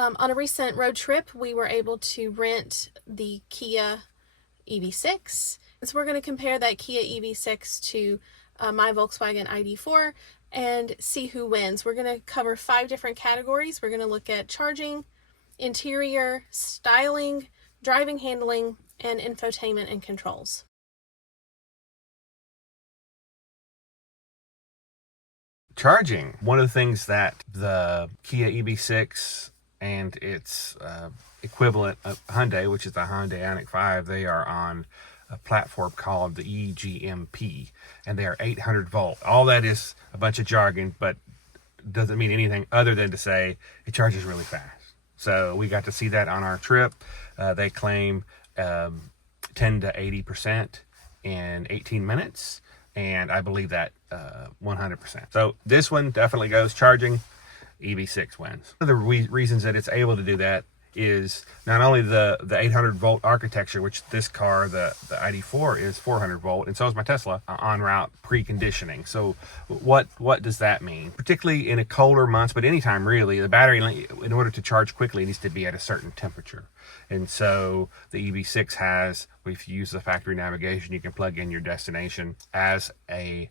On a recent road trip, we were able to rent the Kia EV6. So we're going to compare that Kia EV6 to my Volkswagen ID.4 and see who wins. We're going to cover 5 different categories. We're going to look at charging, interior, styling, driving, handling, and infotainment and controls. Charging. One of the things that the Kia EV6 and its equivalent of Hyundai, which is the Hyundai Ioniq 5, they are on a platform called the EGMP, and they are 800 volt. All that is a bunch of jargon, but doesn't mean anything other than to say it charges really fast. So we got to see that on our trip. They claim 10 to 80% in 18 minutes, and I believe that 100%. So this one definitely goes charging. EV6 wins. One of the reasons that it's able to do that is not only the 800 volt architecture, which this car, the ID.4, is 400 volt, and so is my Tesla, on route preconditioning. So what does that mean? Particularly in a colder months, but anytime really, the battery, in order to charge quickly, needs to be at a certain temperature. And so the EV6 has, if you use the factory navigation, you can plug in your destination as a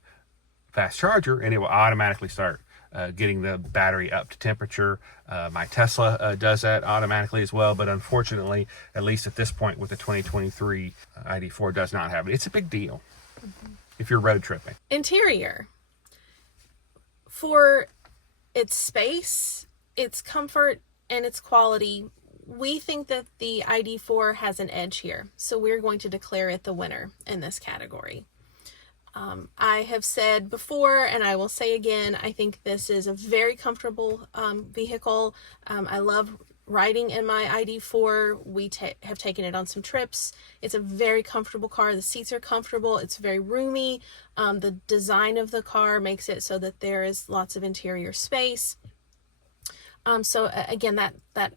fast charger, and it will automatically start getting the battery up to temperature. My Tesla does that automatically as well, but unfortunately, at least at this point with the 2023 ID.4, does not have it. It's a big deal if you're road tripping. Interior. For its space, its comfort, and its quality, we think that the ID.4 has an edge here, so we're going to declare it the winner in this category. I have said before, and I will say again, I think this is a very comfortable vehicle. I love riding in my ID.4. We have taken it on some trips. It's a very comfortable car. The seats are comfortable. It's very roomy. The design of the car makes it so that there is lots of interior space. So again, that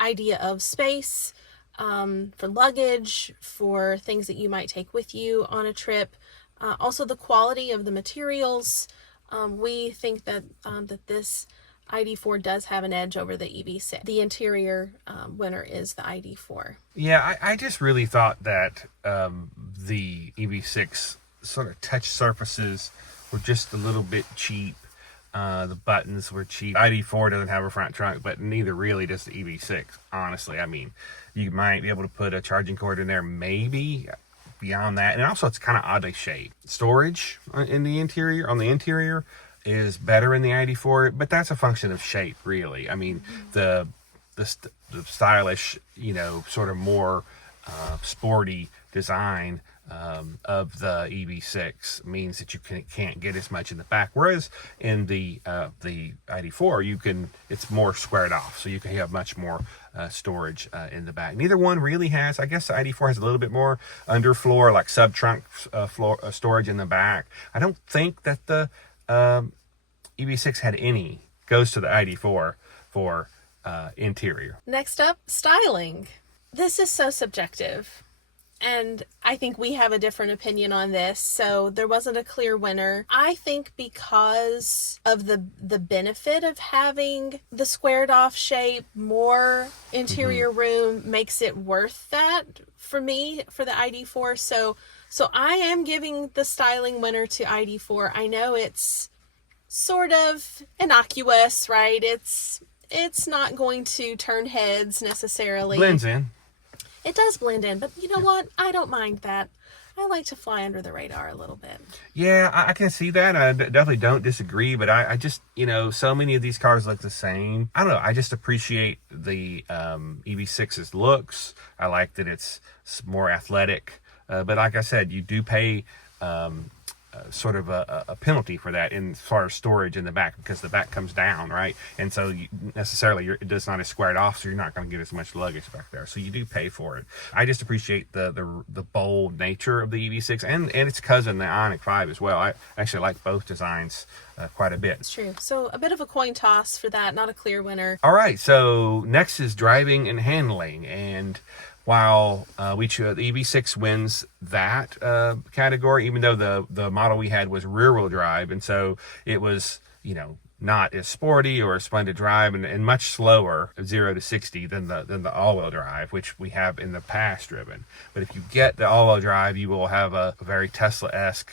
idea of space for luggage, for things that you might take with you on a trip. Also the quality of the materials. We think that that this ID.4 does have an edge over the EV6. The interior winner is the ID.4. Yeah, I just really thought that the EV6 sort of touch surfaces were just a little bit cheap. The buttons were cheap. ID.4 doesn't have a front trunk, but neither really does the EV6, honestly. I mean, you might be able to put a charging cord in there, maybe. Beyond that, and also it's kind of oddly shaped. Storage in the interior, is better in the ID.4, but that's a function of shape, really. I mean, the stylish, sort of more sporty design of the EV6 means that you can't get as much in the back, whereas in the ID.4 it's more squared off, so you can have much more storage in the back. Neither one really has. I guess the ID.4 has a little bit more underfloor, like sub-trunk storage in the back. I don't think that the EV6 had any. Goes to the ID.4 for interior. Next up, styling. This is so subjective, and I think we have a different opinion on this, so there wasn't a clear winner. I think because of the benefit of having the squared off shape, more interior room makes it worth that for me, for the ID.4. So I am giving the styling winner to ID.4. I know it's sort of innocuous, right? It's not going to turn heads necessarily. Blends in. It does blend in, but you know what? I don't mind that. I like to fly under the radar a little bit. Yeah, I can see that. I definitely don't disagree, but I just, so many of these cars look the same. I don't know. I just appreciate the EV6's looks. I like that it's more athletic. But like I said, you do pay sort of a penalty for that as far as storage in the back, because the back comes down, right? And so it does not as squared off, so you're not going to get as much luggage back there. So you do pay for it. I just appreciate the bold nature of the EV6 and its cousin, the Ioniq 5, as well. I actually like both designs quite a bit. It's true. So a bit of a coin toss for that, not a clear winner. All right, so next is driving and handling, and while the EV6 wins that category, even though the model we had was rear-wheel drive, and so it was, not as sporty or as fun to drive, and much slower 0 to 60 than the all-wheel drive, which we have in the past driven. But if you get the all-wheel drive, you will have a very Tesla-esque,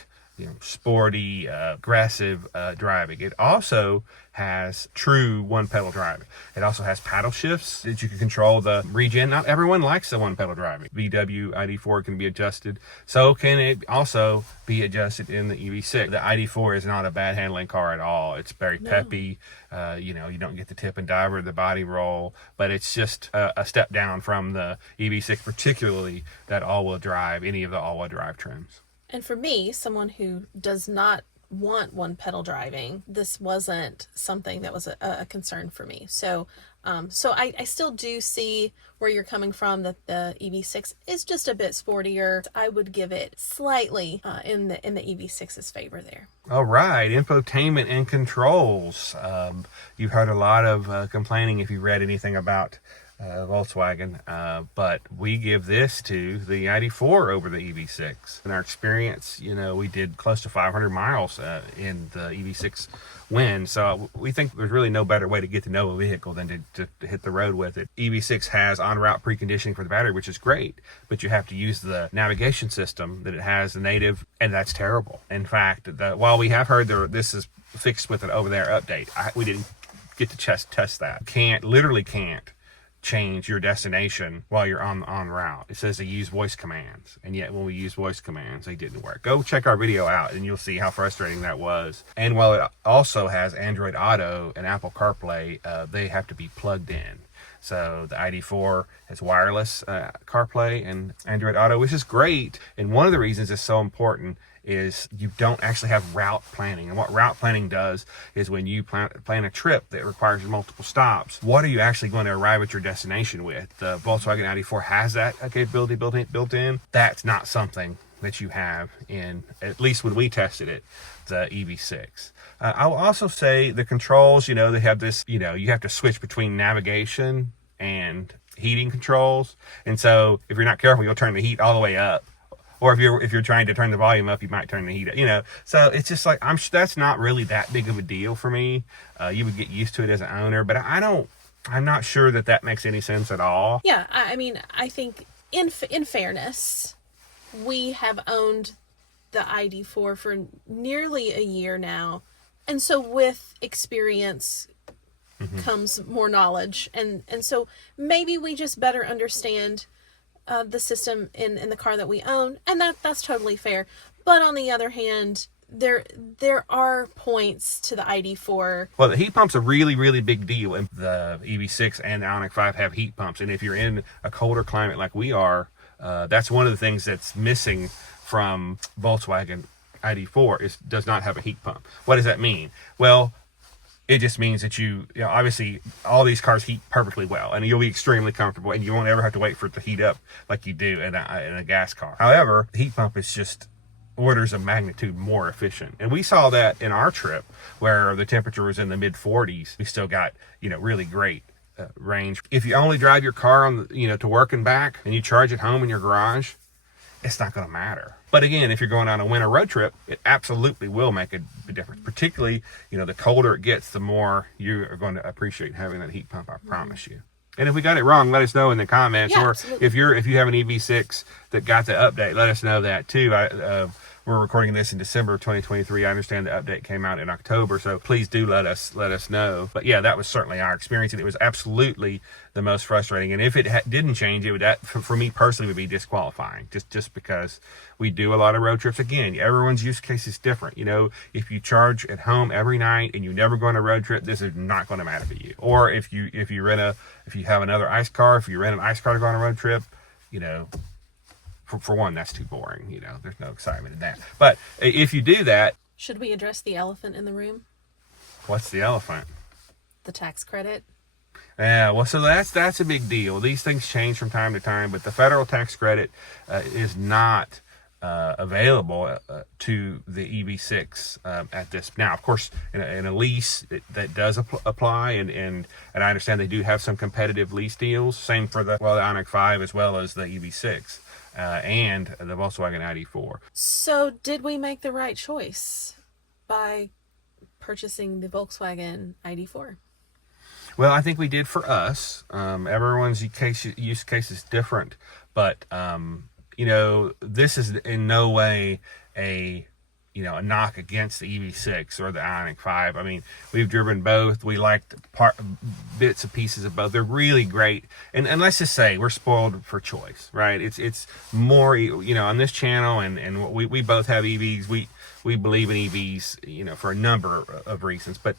sporty, aggressive driving. It also has true one pedal driving. It also has paddle shifts that you can control the regen. Not everyone likes the one pedal driving. VW ID.4 can be adjusted. So can it also be adjusted in the EV6. The ID.4 is not a bad handling car at all. It's very peppy. You don't get the tip and dive or the body roll, but it's just a step down from the EV6, particularly that all-wheel drive, any of the all-wheel drive trims. And for me, someone who does not want one pedal driving, this wasn't something that was a concern for me. So I still do see where you're coming from, that the EV6 is just a bit sportier. I would give it slightly in the EV6's favor there. All right, infotainment and controls. You've heard a lot of complaining if you read anything about Volkswagen, but we give this to the ID.4 over the EV6. In our experience, we did close to 500 miles in the EV6 Wind, so we think there's really no better way to get to know a vehicle than to hit the road with it. EV6 has on-route preconditioning for the battery, which is great, but you have to use the navigation system that it has, the native, and that's terrible. In fact, while we have heard this is fixed with an over-the-air update, we didn't get to test that. Literally can't change your destination while you're on route. It says to use voice commands, and yet when we use voice commands, they didn't work. Go check our video out and you'll see how frustrating that was. And while it also has Android Auto and Apple CarPlay, they have to be plugged in. So the ID.4 has wireless CarPlay and Android Auto, which is great. And one of the reasons it's so important is you don't actually have route planning. And what route planning does is when you plan a trip that requires multiple stops, what are you actually going to arrive at your destination with? The Volkswagen ID.4 has that capability built in. That's not something that you have in, at least when we tested it, the EV6. I'll also say the controls, they have this, you have to switch between navigation and heating controls. And so if you're not careful, you'll turn the heat all the way up. Or if you're trying to turn the volume up, you might turn the heat up, So it's just like, that's not really that big of a deal for me. You would get used to it as an owner, but I'm not sure that makes any sense at all. Yeah, I think in fairness, we have owned the ID.4 for nearly a year now. And so with experience comes more knowledge. And so maybe we just better understand the system in the car that we own, and that's totally fair. But on the other hand, there are points to the ID.4. Well, the heat pump's a really, really big deal, and the EV6 and the Ioniq 5 have heat pumps. And if you're in a colder climate like we are, that's one of the things that's missing from Volkswagen ID.4 does not have a heat pump. What does that mean? Well, it just means that obviously all these cars heat perfectly well, and you'll be extremely comfortable, and you won't ever have to wait for it to heat up like you do in a gas car. However, the heat pump is just orders of magnitude more efficient. And we saw that in our trip where the temperature was in the mid 40s. We still got, really great range. If you only drive your car on to work and back, and you charge it home in your garage, it's not going to matter. But again, if you're going on a winter road trip, it absolutely will make a difference. Particularly, the colder it gets, the more you are going to appreciate having that heat pump, I promise you. And if we got it wrong, let us know in the comments. Yeah, or absolutely. if you have an EV6 that got the update, let us know that too. We're recording this in December of 2023. I understand the update came out in October, so please do let us know. But yeah, that was certainly our experience, and it was absolutely the most frustrating. And if it didn't change, for me personally, would be disqualifying, just because we do a lot of road trips. Again, everyone's use case is different. If you charge at home every night and you never go on a road trip, this is not going to matter to you. Or if you have another ICE car, if you rent an ICE car to go on a road trip, for one, that's too boring. There's no excitement in that. But if you do that, Should we address the elephant in the room? what's the elephant? The tax credit. Yeah, well, so that's a big deal. These things change from time to time, but the federal tax credit is not available to the EV6 at this. Now, of course, in a lease, that does apply, and I understand they do have some competitive lease deals. Same for the Ioniq 5 as well as the EV6. And the Volkswagen ID.4. So did we make the right choice by purchasing the Volkswagen ID.4? Well, I think we did for us. Everyone's use case is different, but this is in no way a knock against the EV6 or the Ioniq 5. I mean, we've driven both. We liked bits and pieces of both. They're really great. And let's just say we're spoiled for choice, right? It's more, on this channel, and we both have EVs. We believe in EVs, for a number of reasons, but,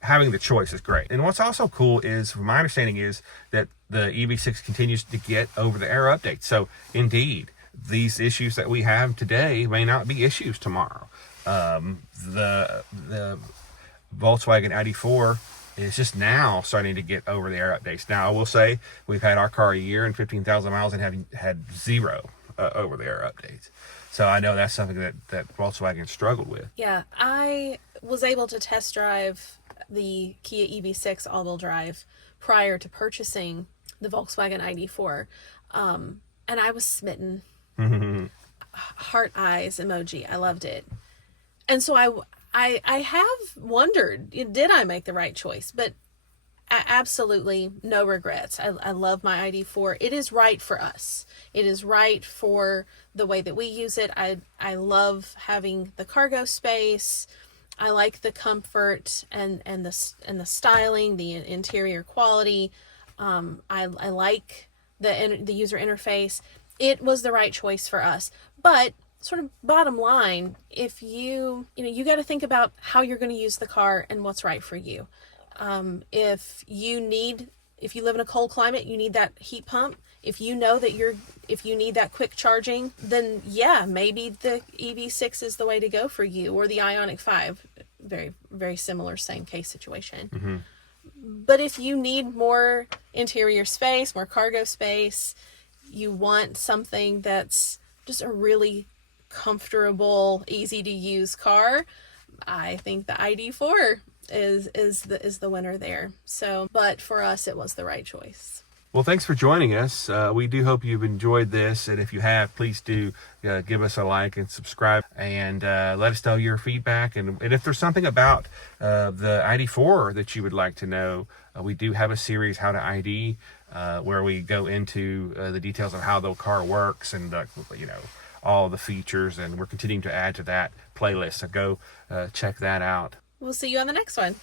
having the choice is great. And what's also cool is, from my understanding, is that the EV6 continues to get over-the-air updates. So, indeed, these issues that we have today may not be issues tomorrow. The Volkswagen ID.4 is just now starting to get over-the-air updates. Now, I will say we've had our car a year and 15,000 miles and have had zero over-the-air updates. So I know that's something that Volkswagen struggled with. Yeah, I was able to test drive the Kia EV6 all-wheel drive prior to purchasing the Volkswagen ID.4, and I was smitten. Heart eyes emoji. I loved it. And so I have wondered, did I make the right choice? But absolutely no regrets. I love my ID.4. It is right for us. It is right for the way that we use it. I love having the cargo space. I like the comfort and the styling, the interior quality. I like the user interface. It was the right choice for us. But sort of bottom line, if you got to think about how you're going to use the car and what's right for you. If you live in a cold climate, you need that heat pump. If you know that if you need that quick charging, then yeah, maybe the EV6 is the way to go for you, or the Ioniq 5. Very, very similar, same case situation. Mm-hmm. But if you need more interior space, more cargo space, you want something that's just a really comfortable, easy to use car, I think the ID.4 is the winner there. So, but for us, it was the right choice. Well, thanks for joining us. We do hope you've enjoyed this, and if you have, please do give us a like and subscribe, and let us know your feedback. And if there's something about the ID.4 that you would like to know, we do have a series, How to ID, where we go into the details of how the car works and all the features, and we're continuing to add to that playlist. So go check that out. We'll see you on the next one.